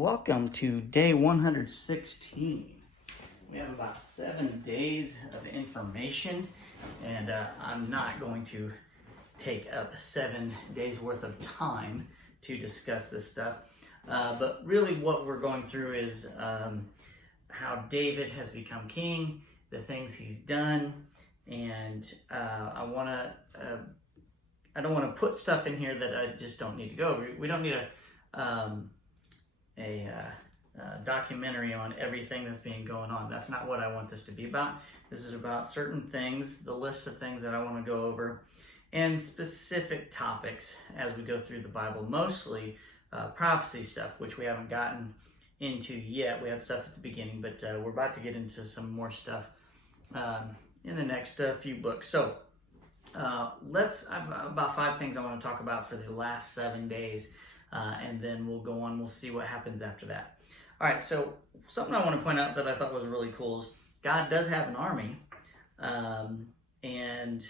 welcome to day 116. We have about 7 days of information, and I'm not going to take up 7 days worth of time to discuss this stuff. But really what we're going through is how David has become king, the things he's done, and I don't want to put stuff in here that I just don't need to go over. We don't need a documentary on everything that's being going on. That's not what I want this to be about. This is about certain things, the list of things that I want to go over, and specific topics as we go through the Bible, mostly prophecy stuff, which we haven't gotten into yet. We had stuff at the beginning, but we're about to get into some more stuff in the next few books. So I've about 5 things I want to talk about for the last 7 days, and then we'll go on. We'll see what happens after that. All right, so something I want to point out that I thought was really cool is God does have an army, and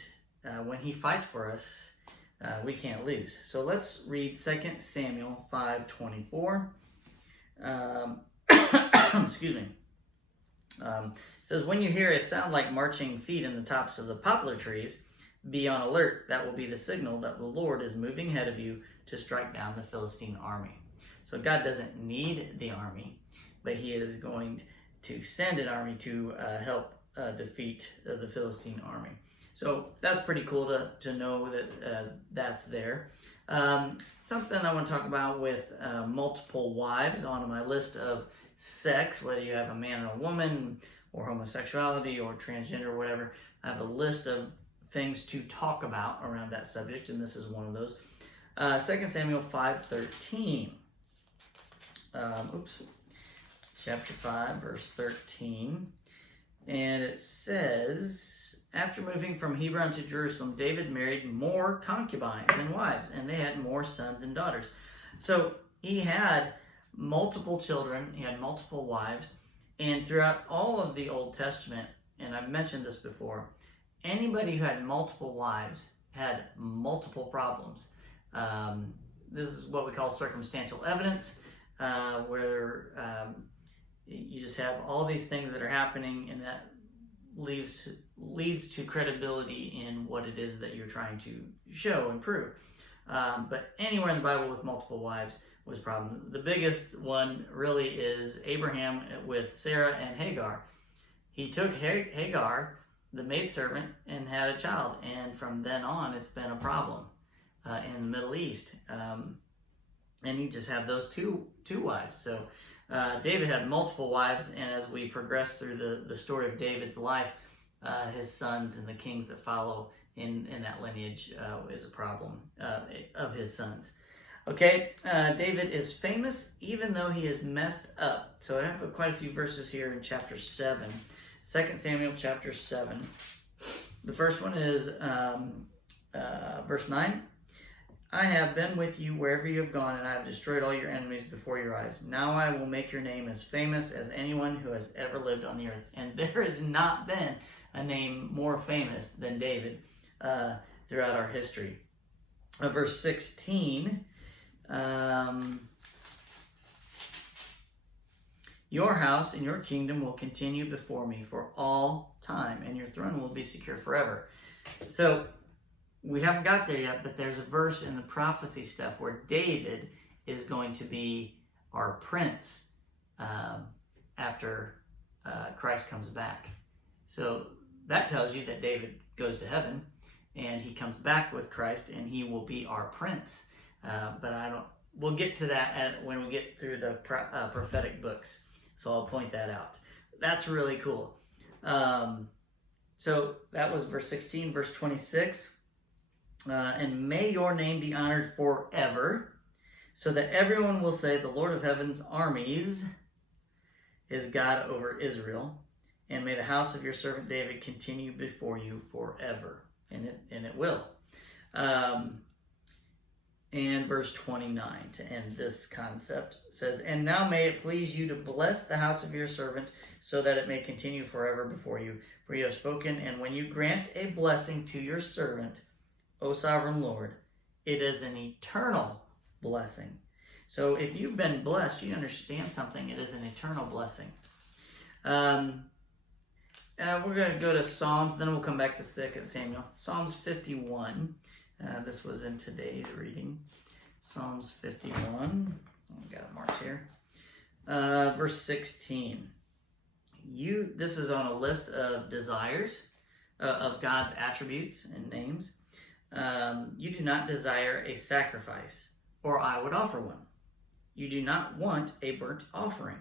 when he fights for us, we can't lose. So let's read 2 Samuel 5:24. Excuse me. It says, when you hear a sound like marching feet in the tops of the poplar trees, be on alert. That will be the signal that the Lord is moving ahead of you to strike down the Philistine army. So God doesn't need the army, but he is going to send an army to help defeat the Philistine army. So that's pretty cool to know that that's there. Something I want to talk about with multiple wives on my list of sex, whether you have a man and a woman, or homosexuality, or transgender, or whatever. I have a list of things to talk about around that subject, and this is one of those. 2 Samuel 5:13. Chapter 5, verse 13. And it says, after moving from Hebron to Jerusalem, David married more concubines and wives, and they had more sons and daughters. So he had multiple children, he had multiple wives, and throughout all of the Old Testament, and I've mentioned this before, anybody who had multiple wives had multiple problems. This is what we call circumstantial evidence, where you just have all these things that are happening, and that leads to credibility in what it is that you're trying to show and prove. But anywhere in the Bible with multiple wives was a problem. The biggest one really is Abraham with Sarah and Hagar. He took Hagar, the maidservant, and had a child, and from then on it's been a problem in the Middle East. And he just had those two wives. So David had multiple wives, and as we progress through the story of David's life, his sons and the kings that follow in that lineage is a problem of his sons. Okay, David is famous even though he is messed up. So I have quite a few verses here in chapter 7. 2 Samuel chapter 7. The first one is verse 9. I have been with you wherever you have gone, and I have destroyed all your enemies before your eyes. Now I will make your name as famous as anyone who has ever lived on the earth. And there has not been a name more famous than David throughout our history. Verse 16. Your house and your kingdom will continue before me for all time, and your throne will be secure forever. So we haven't got there yet, but there's a verse in the prophecy stuff where David is going to be our prince after Christ comes back. So that tells you that David goes to heaven and he comes back with Christ, and he will be our prince. But we'll get to that when we get through the prophetic books. So I'll point that out. That's really cool. So that was verse 16. Verse 26. And may your name be honored forever, so that everyone will say, the Lord of heaven's armies is God over Israel. And may the house of your servant David continue before you forever. And it will. And verse 29, to end this concept, says, and now may it please you to bless the house of your servant, so that it may continue forever before you. For you have spoken, and when you grant a blessing to your servant, O sovereign Lord, it is an eternal blessing. So if you've been blessed, you understand something. It is an eternal blessing. We're going to go to Psalms, then we'll come back to 2 Samuel. Psalms 51. This was in today's reading. Psalms 51. I've got it marked here. Verse 16. This is on a list of desires of God's attributes and names. You do not desire a sacrifice, or I would offer one. You do not want a burnt offering.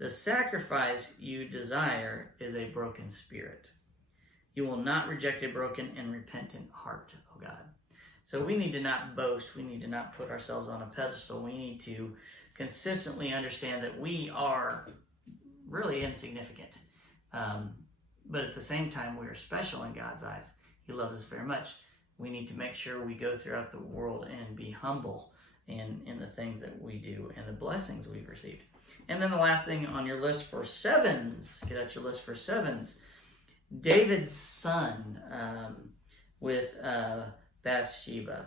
The sacrifice you desire is a broken spirit. You will not reject a broken and repentant heart, oh God. So we need to not boast. We need to not put ourselves on a pedestal. We need to consistently understand that we are really insignificant. But at the same time, we are special in God's eyes. He loves us very much. We need to make sure we go throughout the world and be humble in the things that we do and the blessings we've received. And then the last thing on your list for sevens, get out your list for sevens, David's son with Bathsheba.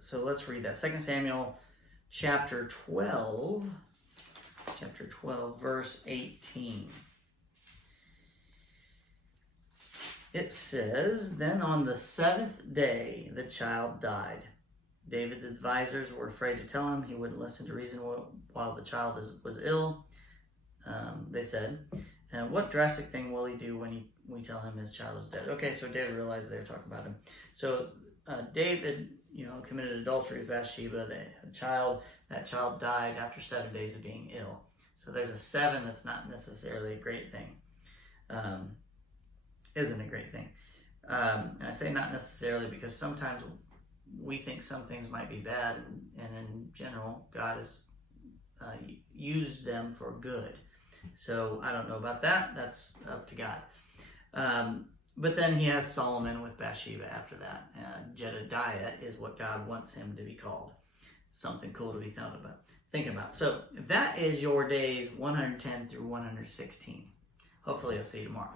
So let's read that. 2 Samuel chapter 12, verse 18. It says, "Then on the 7th day the child died. David's advisors were afraid to tell him. He wouldn't listen to reason while the child was ill. They said, what drastic thing will he do when we tell him his child is dead?" Okay, so David realized they were talking about him. So David, committed adultery with Bathsheba. They had a child. That child died after 7 days of being ill. So there's a 7 that's not necessarily a great thing. Isn't a great thing. And I say not necessarily because sometimes we think some things might be bad, and in general, God has used them for good. So I don't know about that. That's up to God. But then he has Solomon with Bathsheba after that. Jedediah is what God wants him to be called. Something cool to be thinking about. So that is your days 110 through 116. Hopefully I'll see you tomorrow.